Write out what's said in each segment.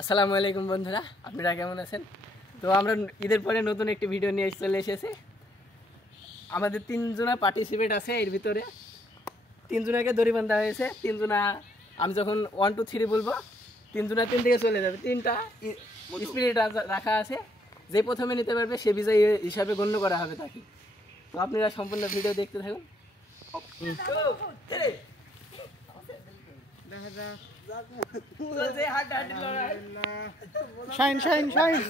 আসসালামু আলাইকুম বন্ধুরা, আপনারা কেমন আছেন? তো আমরা ঈদের পরে নতুন একটি ভিডিও নিয়ে চলে এসেছি। আমাদের তিনজনা পার্টিসিপেট আছে, এর ভিতরে তিনজনাকে দড়ি বাঁধা হয়েছে। তিনজনা আমি যখন 1 2 3 বলবো, তিনজনা তিন দিকে চলে যাবে। তিনটা স্পিরিট রাখা আছে, যে প্রথমে নিতে পারবে সে বিজয়ী হিসাবে গণ্য করা হবে তাকে। তো আপনারা সম্পূর্ণ ভিডিও দেখতে থাকুন। Shine, shine, shine.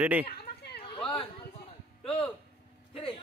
Ready? 1 2 3.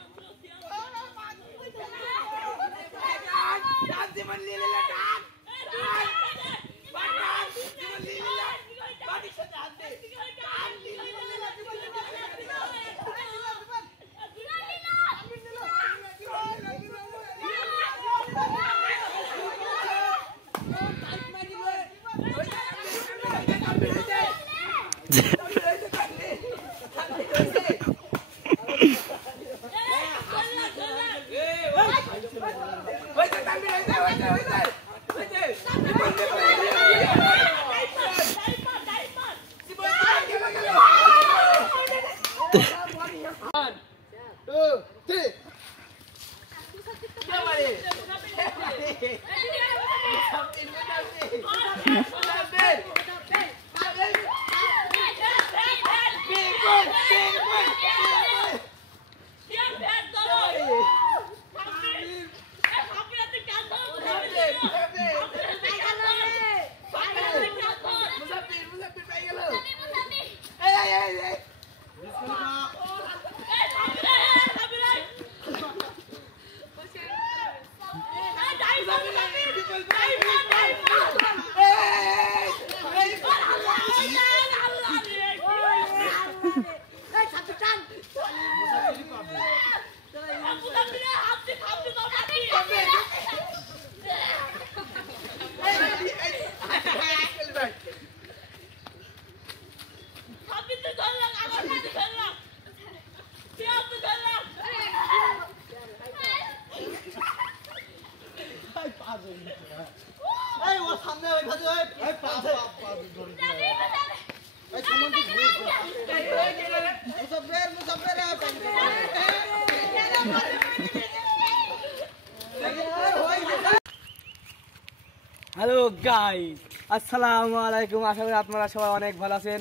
Hello guys, আসসালামু আলাইকুম। আশা করি আপনারা সবাই অনেক ভালো আছেন,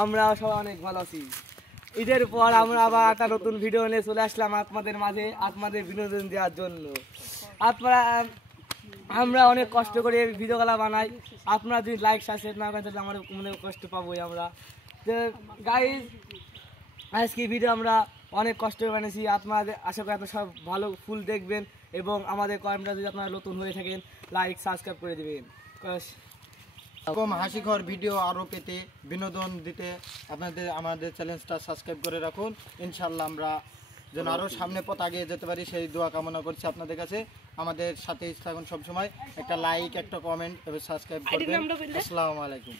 আমরাও সবাই অনেক ভালো আছি। ঈদের পর আমরা আবার একটা নতুন ভিডিও নিয়ে চলে আসলাম আপনাদের মাঝে, আপনাদের বিনোদন দেওয়ার জন্য। আমরা অনেক কষ্ট করে ভিডিওগুলো বানাই, আপনারা যদি লাইক সাবস্ক্রাইব না করেন তাহলে আমাদের মনে কষ্ট পাবোই আমরা। তো গাইস, আজকে ভিডিও আমরা অনেক কষ্ট করে বানিয়েছি, আপনাদের আশা করি আপনারা সব ভালো ফুল দেখবেন এবং আমাদের কমেন্টটা যদি আপনারা নতুন হয়ে থাকেন লাইক সাবস্ক্রাইব করে দেবেন। এরকম হাসিখর ভিডিও আরও পেতে, বিনোদন দিতে আমাদের চ্যানেলটা সাবস্ক্রাইব করে রাখুন। ইনশাল্লাহ আমরা যেন আরও সামনে পথ আগে যেতে পারি সেই দোয়া কামনা করছি আপনাদের কাছে। আমাদের সাথে থাকুন সবসময়, একটা লাইক, একটা কমেন্ট এবং সাবস্ক্রাইব করবেন। আসসালামু আলাইকুম।